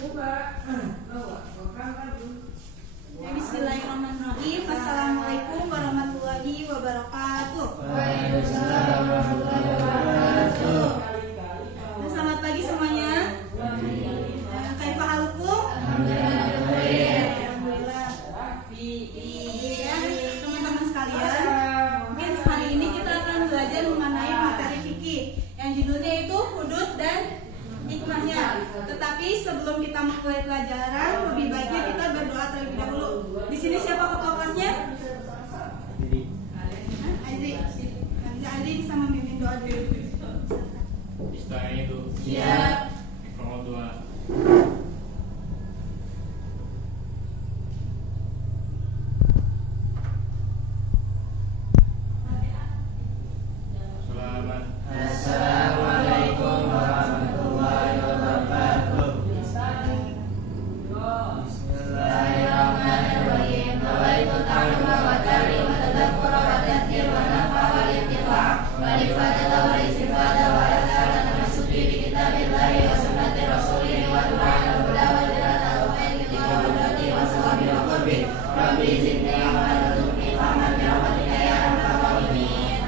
Bismillahirrahmanirrahim. Assalamualaikum warahmatullahi wabarakatuh. Waalaikumsalam warahmatullahi wabarakatuh. Selamat pagi semuanya. Kaifa halukum? Alhamdulillah. Iya, teman-teman sekalian, mungkin hari ini kita akan belajar mengenai materi fikih yang judulnya itu hudud dan hikmahnya. Tetapi sebelum kita mulai pelajaran, lebih baiknya kita berdoa terlebih dahulu. Di sini siapa ketua kelasnya? Azri bisa memimpin doa dulu. Istaizu. Siap. Iqra'u doa. Selamat. Assalamualaikum warahmatullahi wabarakatuh. Bismillahirrahmanirrahim. Nawaitu ta'alluma wa ta'lim wa tadabbura wa tadhkir wa nafa wa intifa' wa ifadata wa istifada wa athara tamassuki bi kitabillahi wa sunnati rasulih wa du'a'al huda wa dirata wa khairi wa hudati wa sawabi wa qurbi. Rabbi zidni wa warzuqni fahman bi rahmatika ya arhamar rahimin.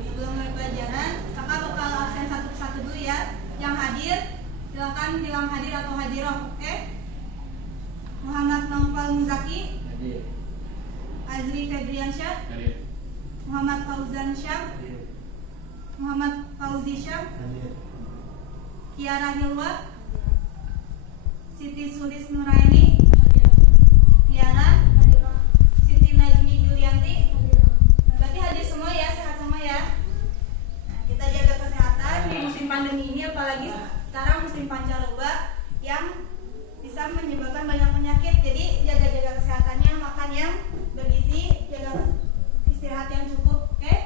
Sebelum mulai pelajaran, kakak bakal absen satu persatu dulu ya. Yang hadir, silakan bilang hadir atau hadiroh, oke? Muhammad Naufal Muzaki, Hadir. Azri Febriansyah, Hadir. Muhammad Fauzan Syah, Muhammad Fauzi Syah, Kiara Hilwa, Siti Sulis Nuraini, Tiara, Siti Najmi Julianti. Berarti hadir semua ya, sehat semua ya. Nah, kita jaga kesehatan di musim pandemi ini, apalagi sekarang musim pancaroba yang bisa menyebabkan banyak penyakit. Jadi jaga-jaga kesehatannya, makan yang bergizi, jaga istirahat yang cukup, oke?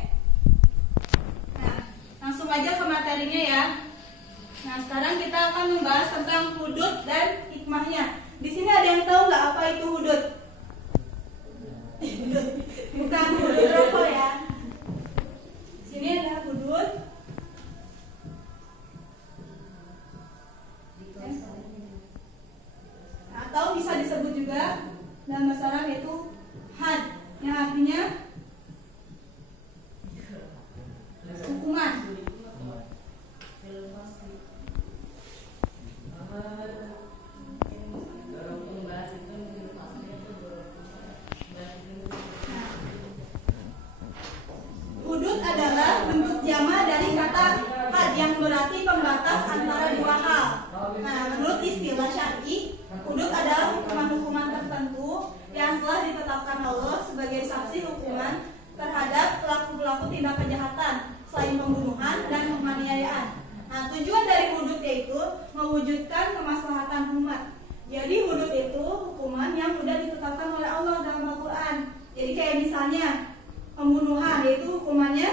Nah, langsung aja ke materinya ya. Nah, sekarang kita akan membahas tentang hudud dan hikmahnya. Di sini ada yang tahu nggak apa itu hudud? Bukan hudud rokok ya. Sini ada hudud. Atau bisa disebut juga dalam bahasa Arab yaitu had, yang artinya hukuman. Hudud adalah bentuk jama dari kata had yang berarti pembatas antara dua hal. Nah, menurut istilah syar'i, hudud adalah hukuman-hukuman tertentu yang telah ditetapkan Allah sebagai saksi hukuman terhadap pelaku-pelaku tindak kejahatan selain pembunuhan dan penganiayaan. Nah, tujuan dari hudud yaitu mewujudkan kemaslahatan umat. Jadi hudud itu hukuman yang sudah ditetapkan oleh Allah dalam Al-Quran. Jadi kayak misalnya pembunuhan, yaitu hukumannya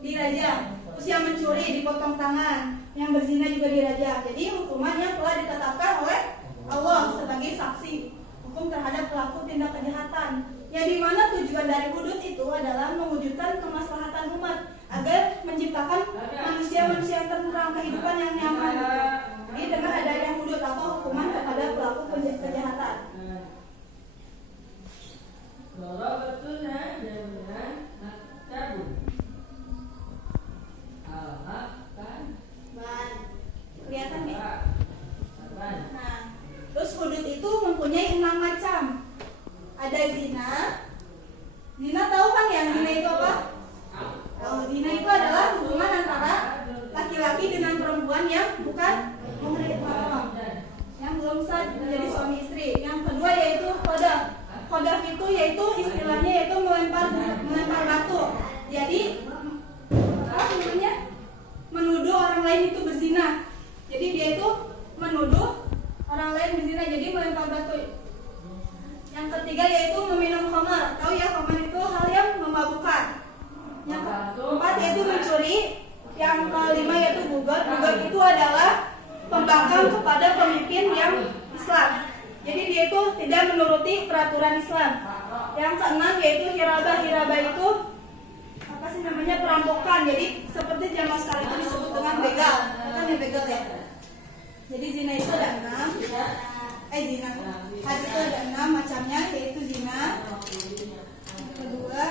dirajam. Terus yang mencuri dipotong tangan, yang berzina juga dirajam. Jadi hukuman yang telah ditetapkan oleh Allah sebagai saksi hukum terhadap pelaku tindak kejahatan. Yang dimana tujuan dari hudud itu adalah mewujudkan kemaslahatan umat agar menciptakan manusia-manusia yang tenteram, kehidupan yang nyaman. Jadi dengan adanya hudud atau hukuman kepada pelaku kejahatan. Kelihatan ya? Nah, terus hudud itu mempunyai 6 macam. Ada zina. Zina tahu kan ya, zina itu apa? Tahu, zina itu adalah hubungan antara laki-laki dengan perempuan yang bukan muhrim, yang belum sah menjadi suami istri. Yang kedua yaitu qadhaf. Qadhaf itu yaitu istilahnya yaitu melempar batu. Jadi apa namanya? Menuduh orang lain itu berzina. Jadi dia itu menuduh orang lain berzina, jadi melempar batu. Yang ketiga yaitu meminum khamar. Tahu ya, khamar itu hal yang memabukkan. Yang keempat yaitu mencuri. Yang kelima yaitu bugat. Bugat itu adalah pembangkang kepada pemimpin yang Islam. Jadi dia itu tidak menuruti peraturan Islam. Yang keenam yaitu hirabah. Hirabah itu apa sih namanya, perampokan. Jadi seperti zaman sekarang itu disebut dengan begal. Jadi zina itu ada 6. Zina. Had itu ada 6 macamnya, yaitu zina. Yang kedua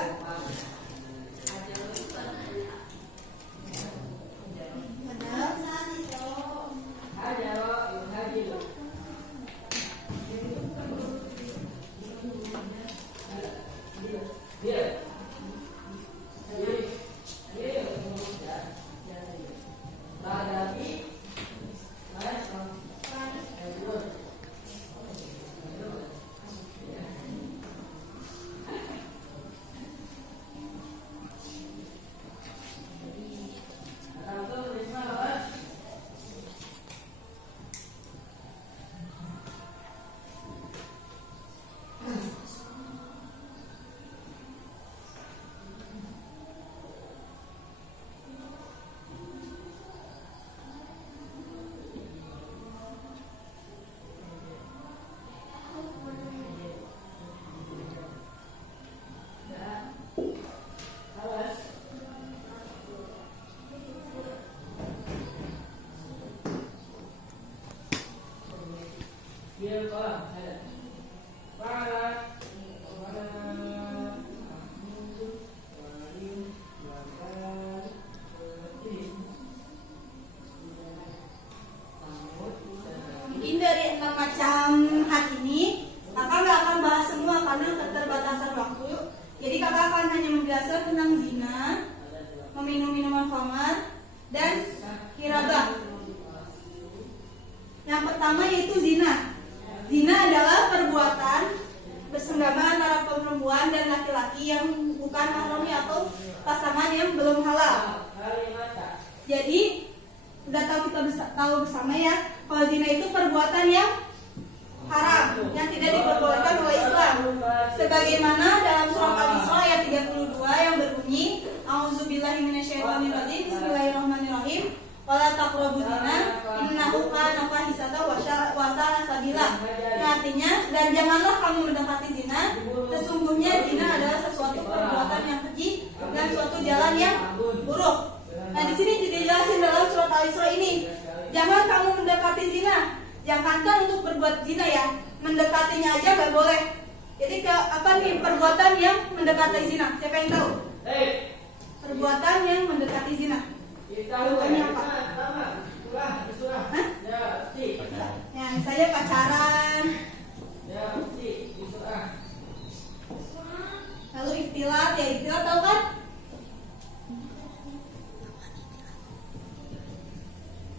mungkin dari 6 macam had ini kakak nggak akan bahas semua karena keterbatasan waktu. Jadi kakak akan hanya menjelaskan tentang zina, meminum minuman khamar, dan hirabah. Yang pertama yaitu zina. Zina adalah perbuatan bersenggama antara perempuan dan laki-laki yang bukan mahramnya atau pasangan yang belum halal. Jadi udah tahu bersama ya, kalau zina itu perbuatan yang haram, yang tidak diperbolehkan oleh Islam. Sebagaimana dalam surat Al-Isra ayat 32 yang berbunyi, A'udzubillahi minasyaitonirrajim, Bismillahirrahmanirrahim. Wala taqrabu zina innahu kana fahisatan wa sa'a sabila. Artinya, dan janganlah kamu mendekati zina, sesungguhnya zina adalah sesuatu perbuatan yang keji dan suatu jalan yang buruk. Nah, di sini dijelasin dalam surat Al-Isra ini, jangan kamu mendekati zina. Jangankan untuk berbuat zina ya, mendekatinya aja nggak boleh. Jadi apa nih perbuatan yang mendekati zina? Siapa yang tahu? Perbuatan yang mendekati zina. Contohnya apa? Hah? Ya, misalnya pacaran. Lalu ikhtilat, ya ikhtilat tahu kan?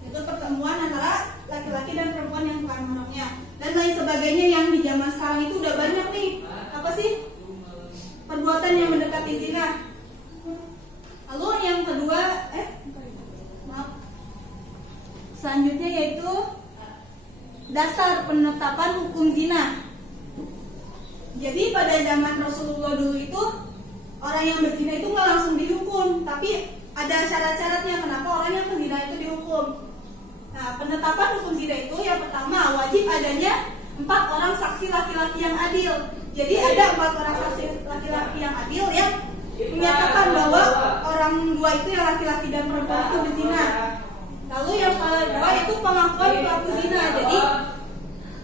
Itu pertemuan antara laki-laki dan perempuan yang bukan mahramnya. Dan lain sebagainya yang di zaman sekarang itu udah banyak nih. Apa sih? Perbuatan yang mendekati zina. Lalu yang kedua, selanjutnya yaitu dasar penetapan hukum zina. Jadi pada zaman Rasulullah dulu itu orang yang berzina itu nggak langsung dihukum, tapi ada syarat-syaratnya kenapa orang yang berzina itu dihukum. Nah, penetapan hukum zina itu yang pertama wajib adanya 4 orang saksi laki-laki yang adil. Jadi ada 4 orang saksi laki-laki yang adil yang menyatakan bahwa orang dua itu yang laki-laki dan perempuan itu berzina. Lalu yang kedua itu pengakuan pelaku zina. Jadi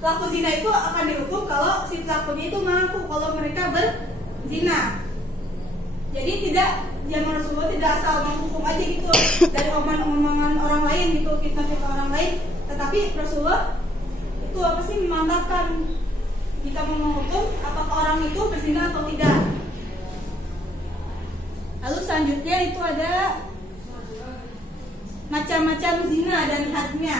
pelaku zina itu akan dihukum kalau si pelakunya itu mengaku kalau mereka berzina. Jadi tidak zaman Rasulullah tidak asal menghukum aja gitu dari omongan orang lain gitu, fitnah-fitnah orang lain. Tetapi Rasulullah itu apa sih memantapkan jika mau menghukum apakah orang itu berzina atau tidak. Lalu selanjutnya itu ada macam-macam zina dan hadnya.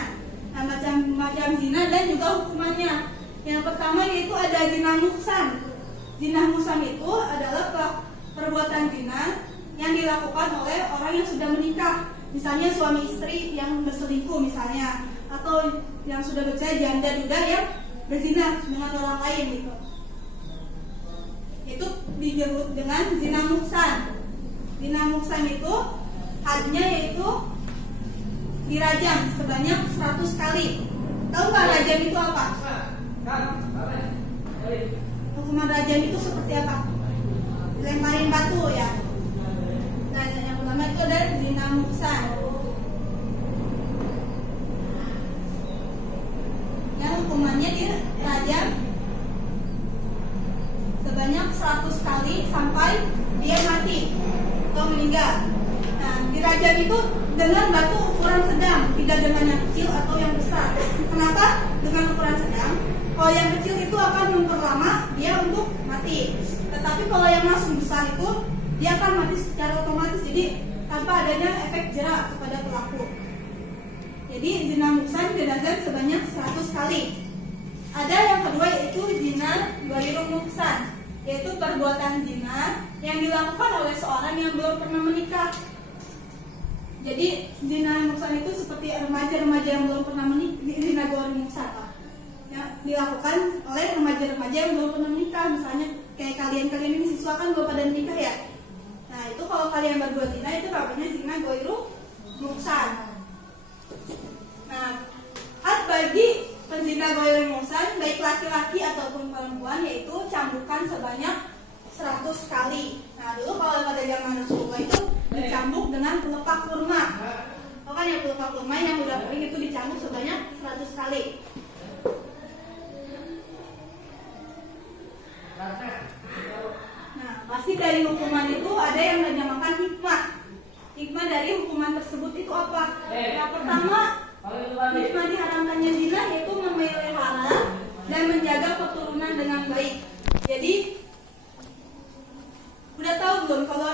Nah, macam-macam zina dan juga hukumannya. Yang pertama yaitu ada zina muhsan. Zina muhsan itu adalah perbuatan zina yang dilakukan oleh orang yang sudah menikah. Misalnya suami istri yang berselingkuh misalnya, atau yang sudah bercerai janda duda yang berzina dengan orang lain gitu. Itu disebut dengan zina muhsan. Zina muhsan itu hadnya yaitu dirajam sebanyak 100 kali. Tahu nggak rajam itu apa? Hukuman rajam itu seperti apa? Dilemparin batu ya. Nah, yang pertama itu ada zina muhsan. dirajam sebanyak 100 kali sampai dia mati atau meninggal. Nah, dirajam itu dengan batu ukuran sedang, tidak dengan yang kecil atau yang besar. Kenapa dengan ukuran sedang? Kalau yang kecil itu akan memperlama dia untuk mati. Tetapi kalau yang langsung besar itu dia akan mati secara otomatis, jadi tanpa adanya efek jerak kepada pelaku. Jadi zina muhsan dirajam sebanyak 100 kali. Ada yang kedua yaitu zina ghairu muhsan, yaitu perbuatan zina yang dilakukan oleh seorang yang belum pernah menikah. Jadi zina muhsan itu seperti remaja-remaja yang belum pernah menikah, zina ghairu muhsan ya, dilakukan oleh remaja-remaja yang belum pernah menikah. Misalnya kayak kalian ini siswa kan belum pada menikah ya. Nah itu kalau kalian berbuat zina itu namanya zina ghairu muhsan. Nah, had bagi penzina ghairu muhsan baik laki-laki ataupun perempuan yaitu cambukan sebanyak 100 kali. Nah dulu kalau pada zaman Rasulullah itu dicambuk dengan pelepah kurma. Tahu kan yang pelepah kurma yang udah kering itu dicambuk sebanyak 100 kali. Nah pasti dari hukuman itu ada yang dinamakan hikmah. Hikmah dari hukuman tersebut itu apa? Yang pertama, hikmah diharamkannya zina yaitu memelihara dan menjaga keturunan dengan baik. Jadi udah tahu belum kalau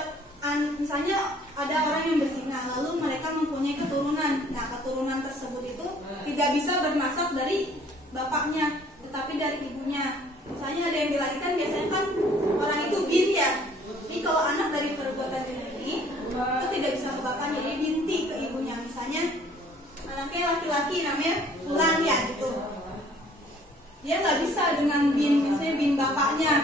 misalnya ada orang yang berzina lalu mereka mempunyai keturunan. Nah keturunan tersebut itu tidak bisa bernasab dari bapaknya, tetapi dari ibunya. Misalnya ada yang dilahirkan biasanya kan orang itu bin ya. Ini kalau anak dari perbuatan ini itu tidak bisa ke bapaknya, jadi binti ke ibunya. Misalnya anaknya laki-laki namanya Fulan ya gitu, dia nggak bisa dengan bin, misalnya bin bapaknya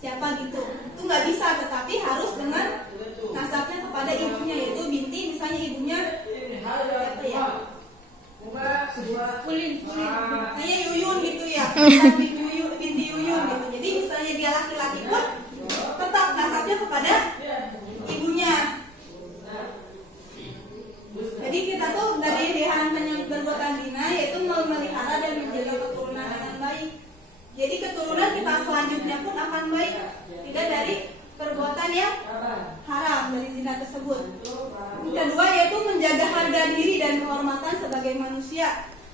siapa gitu, itu nggak bisa, tetapi harus dengan nasabnya kepada ibunya yaitu binti, misalnya ibunya siapa ya, Fulin, misalnya Yuyun gitu ya, binti Yuyun gitu. Jadi misalnya dia laki-laki pun tetap nasabnya kepada ibunya. Jadi kita tuh dari diharamkannya perbuatan zina yaitu memelihara dan menjaga keturunan dengan baik. Jadi keturunan kita selanjutnya pun akan baik, tidak dari perbuatan yang haram dari zina tersebut. Yang kedua yaitu menjaga harga diri dan kehormatan sebagai manusia,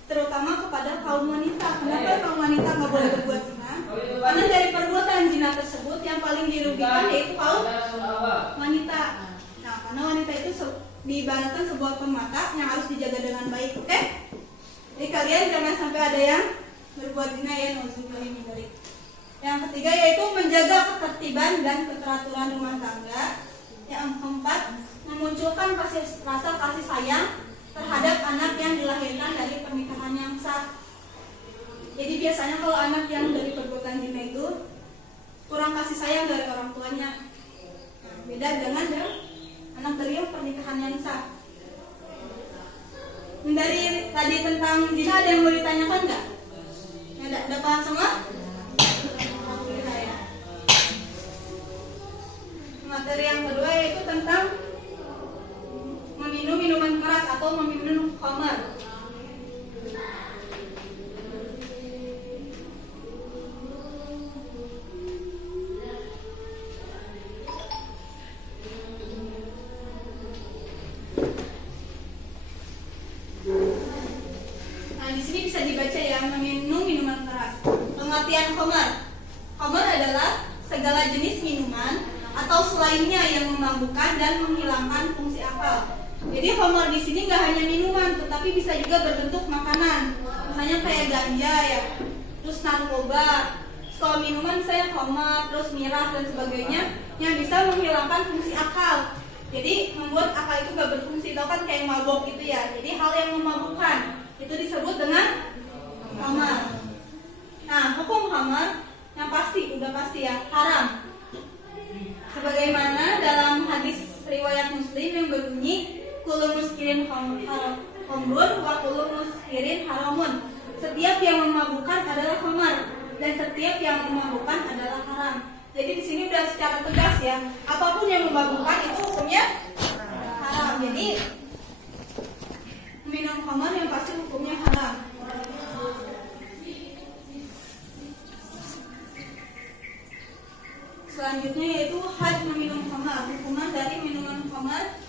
terutama kepada kaum wanita. Kenapa kaum wanita nggak boleh berbuat zina? Karena dari perbuatan zina tersebut yang paling dirugikan yaitu kaum wanita. Nah, karena wanita itu diibaratkan sebuah permata yang harus dijaga dengan baik, oke? Jadi kalian jangan sampai ada yang berbuat zina ya, nauzubillah. Yang ketiga yaitu menjaga ketertiban dan keteraturan rumah tangga. Yang keempat, memunculkan rasa kasih sayang terhadap anak yang dilahirkan dari pernikahan yang sah. Jadi biasanya kalau anak yang dari perbuatan zina itu kurang kasih sayang dari orang tuanya. Nah, beda dengan anak dari pernikahan yang sah. Dari tadi tentang zina ada yang mau ditanyakan nggak? Ada paham semua? Alhamdulillah ya. Materi yang kedua yaitu tentang meminum minuman keras atau meminum khamar. Nah, di sini bisa dibaca ya, meminum minuman keras. Pengertian khamar. Khamar adalah segala jenis minuman atau selainnya yang memabukkan dan menghilangkan fungsi akal. Jadi khamar di sini nggak hanya minuman, tetapi bisa juga berbentuk makanan. Misalnya kayak ganja ya, terus narkoba. Kalau minuman saya khamar, terus miras dan sebagainya yang bisa menghilangkan fungsi akal. Jadi membuat akal itu gak berfungsi. Tahu kan kayak mabok gitu ya. Jadi hal yang memabukkan itu disebut dengan khamar. Nah, hukum khamar yang pasti, udah pasti ya, haram. Sebagaimana dalam hadis riwayat Muslim yang berbunyi kullu muskirin khamrun wa kullu muskirin haramun. Setiap yang memabukkan adalah khamar dan setiap yang memabukkan adalah haram. Jadi di sini udah secara tegas ya, apapun yang memabukkan itu hukumnya haram. Jadi minum khamar yang pasti hukumnya haram. selanjutnya yaitu had meminum khamar, hukuman dari minuman khamar.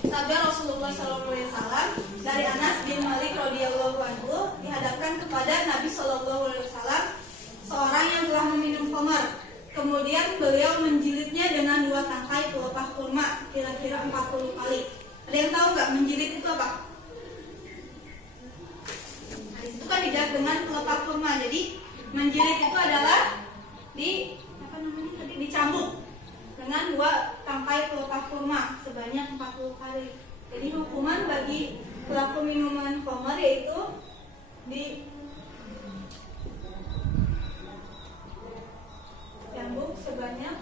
Sabda Rasulullah SAW dari Anas bin Malik radhiyallahu anhu dihadapkan kepada Nabi SAW seorang yang telah meminum khamar. Kemudian beliau menjilidnya dengan 2 tangkai pelepah kurma kira-kira 40 kali. Ada yang tahu nggak menjilid itu apa? Nah, itu kan dijawab dengan pelepah kurma. Jadi menjilid itu adalah dicambuk dengan 2 tangkai pelepah kurma sebanyak 40 kali. Jadi hukuman bagi pelaku minuman khamar yaitu dicambuk sebanyak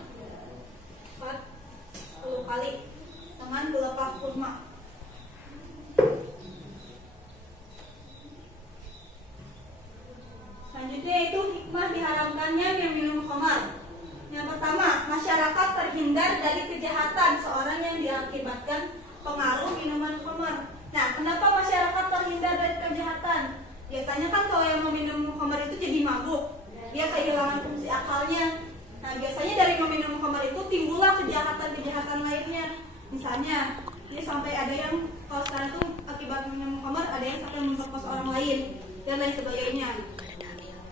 40 kali dengan pelepah kurma. Selanjutnya itu hikmah diharamkannya yang minum khamar. Yang pertama, masyarakat terhindar dari kejahatan seorang yang diakibatkan pengaruh minuman khamar. Nah, kenapa masyarakat terhindar dari kejahatan? Biasanya kan kalau yang meminum khamar itu jadi mabuk, dia kehilangan fungsi akalnya. Nah, biasanya dari meminum khamar itu timbullah kejahatan-kejahatan lainnya. Misalnya, dia sampai ada yang kalau sekarang itu akibat minum khamar ada yang sampai memperkosa orang lain dan lain sebagainya.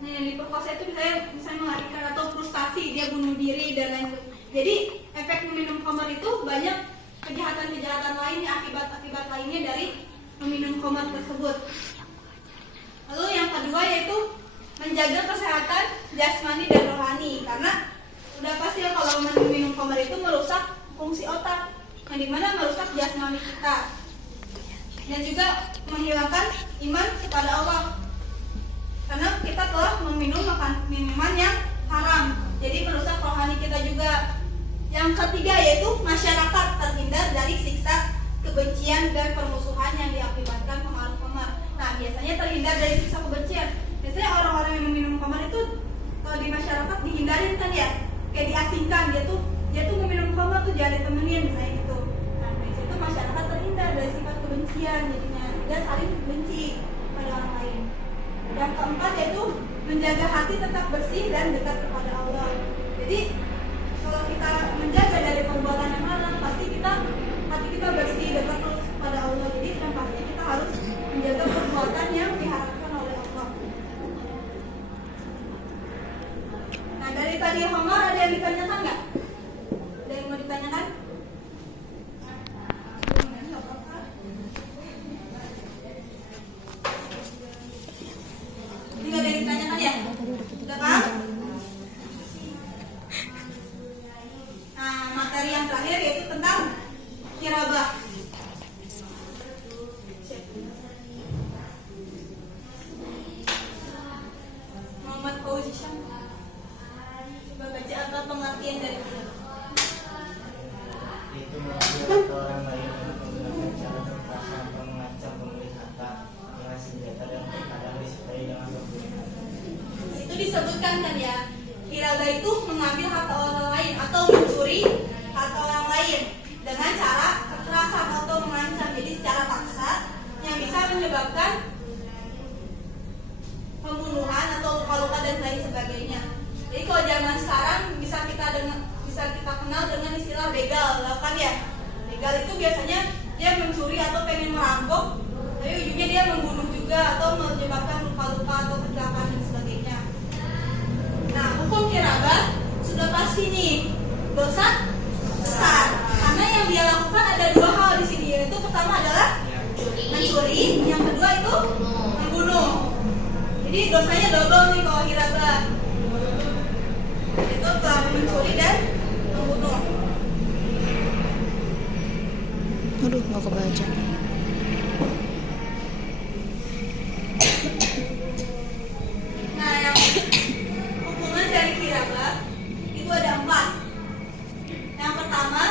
Nah, yang diperkosa itu misalnya melarikan atau frustasi, dia bunuh diri dan lain sebagainya. Jadi efek meminum khamar itu banyak kejahatan-kejahatan lainnya, akibat-akibat lainnya dari meminum khamar tersebut. Lalu yang kedua yaitu menjaga kesehatan jasmani dan rohani, karena udah pasti ya kalau meminum khamar itu merusak fungsi otak, yang dimana merusak jasmani kita dan juga menghilangkan iman kepada Allah. Karena kita telah meminum minuman yang haram, jadi merusak rohani kita juga. Yang ketiga yaitu masyarakat terhindar dari siksa kebencian dan permusuhan yang diakibatkan pengaruh khamar. Nah, biasanya terhindar dari siksa kebencian. Biasanya orang-orang yang meminum khamar itu kalau di masyarakat dihindarin kan ya, kayak diasingkan, dia tuh meminum khamar tuh jangan ditemenin misalnya gitu. Nah, dari situ masyarakat terhindar dari sifat kebencian jadinya, dan saling benci pada orang lain. Yang keempat yaitu menjaga hati tetap bersih dan dekat kepada Allah. Jadi kalau kita menjaga dari perbuatan yang haram, pasti hati kita bersih, dekat terus kepada Allah. Jadi yang pasti kita harus menjaga perbuatan yang diharapkan oleh Allah. Nah, dari tadi khamar ada yang ditanyakan nggak? Ada yang mau ditanyakan? Tidak ada yang ditanyakan ya? Sudah paham? Nah, materi yang terakhir yaitu tentang kirabah. Muhammad Fauzi Syam, coba baca apa pengertian dari kirabah. Itu mengambil orang lain untuk menggunakan cara kekerasan atau mengancam pemilik harta dengan senjata dan terkadang disukai dengan pembunuhan. Itu disebutkan kan ya, hiraba itu mengambil harta orang lain atau mencuri harta orang lain dengan cara kekerasan atau mengancam, jadi secara paksa yang bisa menyebabkan pembunuhan atau luka-luka dan lain sebagainya. Jadi kalau zaman sekarang bisa kita kenal dengan istilah begal, kan ya? Begal itu biasanya dia mencuri atau pengen merampok, tapi ujungnya dia membunuh juga atau menyebabkan luka-luka atau kecelakaan dan sebagainya. Nah, hukum kirabah sudah pasti nih, dosa besar. Karena yang dia lakukan ada 2 hal di sini, yaitu pertama adalah mencuri, yang kedua itu membunuh. Jadi dosanya double nih kalau kirabah. Itu telah mencuri dan membunuh. Aduh, nggak kebaca. Nah, yang hukuman dari kirabah itu ada 4. Yang pertama,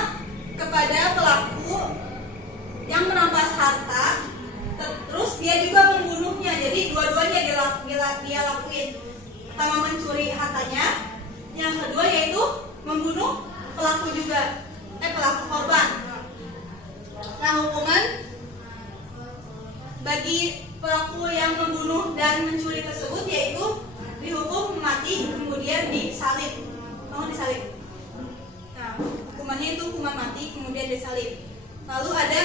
kepada pelaku yang merampas harta, terus dia juga membunuhnya. Jadi dua-duanya dia lakuin. Pertama mencuri hartanya, yang kedua yaitu membunuh pelaku juga, pelaku korban. Nah, hukuman bagi pelaku yang membunuh dan mencuri tersebut yaitu dihukum mati kemudian disalib. mohon disalib. Nah, hukumannya itu hukuman mati kemudian disalib. Lalu ada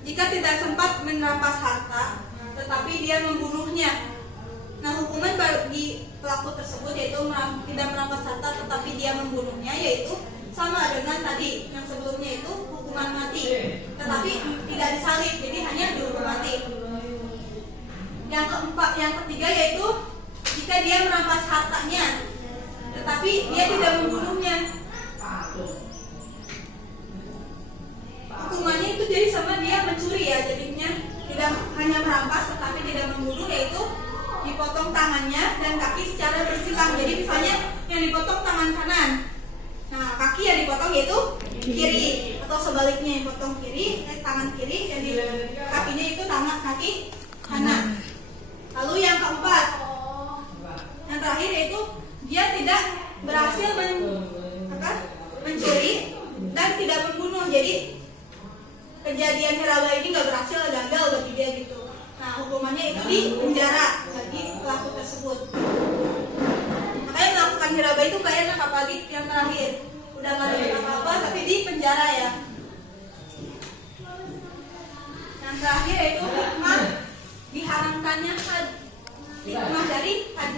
jika tidak sempat merampas harta tetapi dia membunuhnya. Nah, hukuman bagi pelaku tersebut yaitu tidak merampas harta tetapi dia membunuhnya, yaitu sama dengan tadi yang sebelumnya itu hukuman mati tetapi tidak disalib, jadi hanya dihukum mati. Yang ketiga yaitu jika dia merampas hartanya tetapi dia tidak membunuhnya. Hukumannya itu jadi sama dia mencuri ya, jadinya tidak hanya merampas tetapi tidak membunuh, yaitu dipotong tangannya dan kaki secara bersilang. Jadi misalnya yang dipotong tangan kanan, nah kaki yang dipotong yaitu kiri, atau sebaliknya yang potong tangan kiri, jadi kakinya itu tangan kaki kanan. Lalu yang keempat, yang terakhir yaitu dia tidak berhasil mencuri dan tidak membunuh. Jadi kejadian hiraba ini nggak berhasil, gagal bagi dia gitu. Nah, hukumannya itu di penjara bagi pelaku tersebut. Makanya melakukan hiraba itu nggak enak, apalagi yang terakhir udah nggak ada apa-apa tapi di penjara ya. Yang terakhir yaitu hikmah diharamkannya had. Hikmah dari had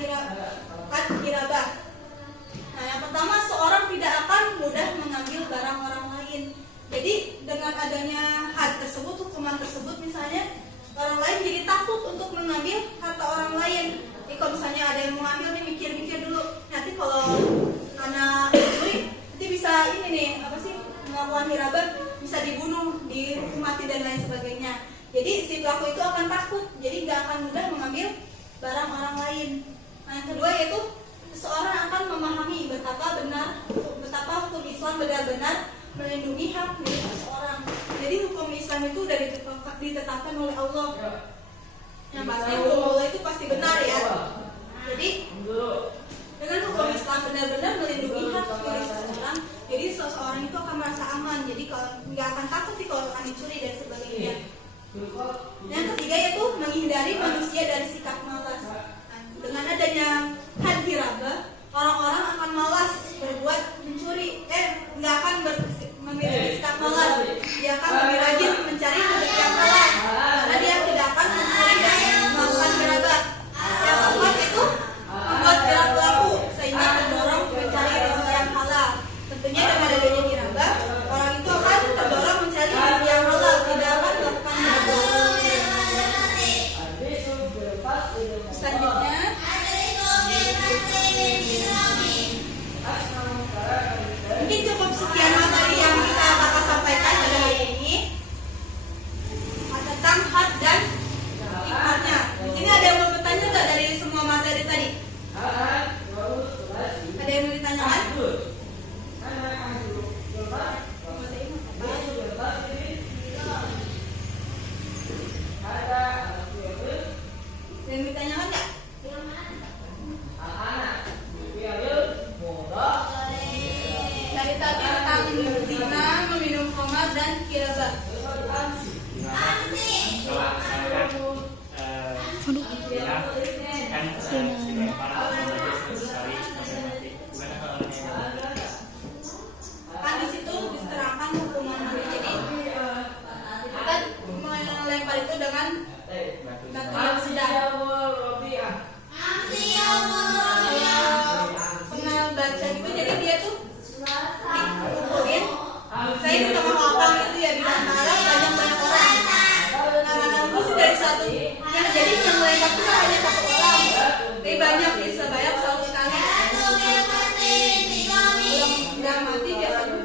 hiraba. Nah, yang pertama, seorang tidak akan mudah mengambil barang orang lain. Jadi dengan adanya had tersebut, hukuman tersebut, misalnya orang lain jadi takut untuk mengambil harta orang lain. Jadi kalau misalnya ada yang mau ambil nih, mikir-mikir dulu, nanti kalau anak mencuri nanti bisa ini nih melakukan hiraba, bisa dibunuh, dihukum mati dan lain sebagainya. Jadi si pelaku itu akan takut, jadi nggak akan mudah mengambil barang orang lain. Nah, yang kedua yaitu seseorang akan memahami betapa hukum Islam benar-benar melindungi hak milik seseorang. Jadi hukum Islam itu sudah ditetapkan oleh Allah. Yang pasti hukum Allah itu pasti benar ya. Jadi dengan hukum Islam benar-benar melindungi hak milik seseorang, jadi seseorang itu akan merasa aman. Jadi kalau nggak akan takut sih kalau akan dicuri dan sebagainya. Yang ketiga yaitu menghindari manusia dari sikap malas. Dengan adanya had hiraba, orang-orang akan malas berbuat mencuri, nggak akan memiliki sikap malas. Dia akan lebih rajin mencari rezeki yang halal karena dia tidak akan mencuri dan melakukan hiraba. Yang keempat itu membuat gerak pelaku sehingga mendorong mencari rezeki yang halal. Tentunya dengan adanya hiraba, orang itu akan terdorong mencari rezeki yang halal, tidak akan melakukan hiraba. Selanjutnya mungkin cukup sekian materi yang bisa kakak sampaikan pada hari ini tentang had dan hikmahnya. Di sini ada yang mau bertanya nggak dari semua materi tadi? Ada yang mau ditanyakan? Ada yang ditanyakan nggak? Dari tadi tentang zina, meminum khamar dan hiraba. Kan di situ diterangkan hukuman mati. Jadi kita melempar itu dengan batu yang sedang. Pernah baca gitu, jadi dia tuh dikumpulin, saya di tengah lapang gitu ya, di antara banyak orang. Nama-nama sih dari satu, ya jadi yang melempar itu hanya satu orang, tapi banyak bisa banyak selalu sekali. Belum nggak mati biasanya.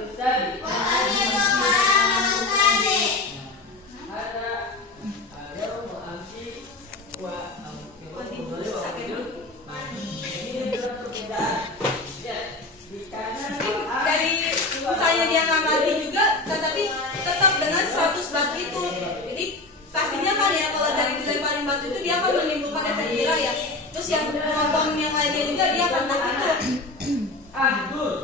Misalnya dia nggak mati juga, tetapi tetap dengan 100 batu itu. Jadi pastinya kan ya, kalau dari dilemparin batu itu dia akan menimbulkan efek jerah ya. Terus yang nonton yang lainnya juga dia akan takut tuh,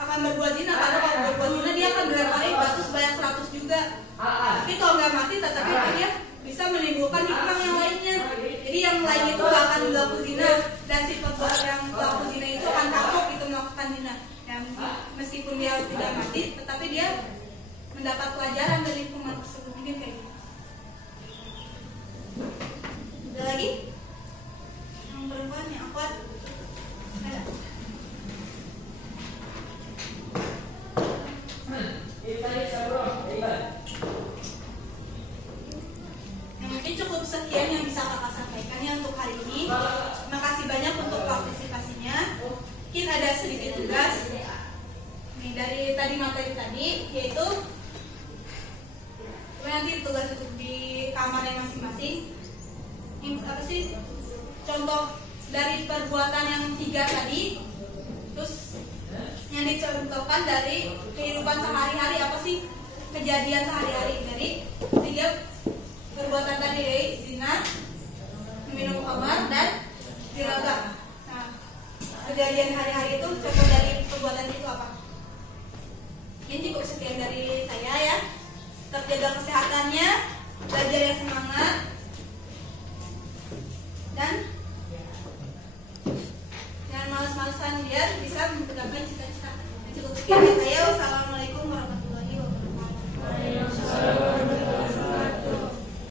akan berbuat zina. Karena kalau berbuat zina dia akan dilemparin batu sebanyak 100 juga. Tapi kalau nggak mati, tetapi dia bisa menimbulkan hikmah yang lainnya. Jadi yang lainnya itu nggak akan melakukan zina, dan si pelaku zina itu akan takut gitu melakukan perbuatan zina. Yang meskipun dia tidak mati, tetapi dia mendapat pelajaran dari hukuman tersebut. Mungkin kayak gitu. Ada lagi? Yang perempuan yang kuat? Ada? Mungkin cukup sekian yang bisa kakak sampaikan ya untuk hari ini. Terima kasih banyak untuk partisipasinya. Mungkin ada sedikit tugas nih dari tadi materi tadi, yaitu nanti tugas untuk di kamarnya masing-masing. Ini apa sih? Contoh dari perbuatan yang 3 tadi, terus yang dicontohkan dari kehidupan sehari-hari, apa sih kejadian sehari-hari. Dari 3 perbuatan tadi, dari zina, minum khamar, dan diragam. Nah, kejadian hari-hari itu contoh dari perbuatan itu apa? Ini cukup sekian dari saya ya. Tetap jaga kesehatannya, belajar yang semangat, dan jangan malas-malasan biar bisa mencapai cita-cita. Cukup sekian dari saya. Wassalamualaikum.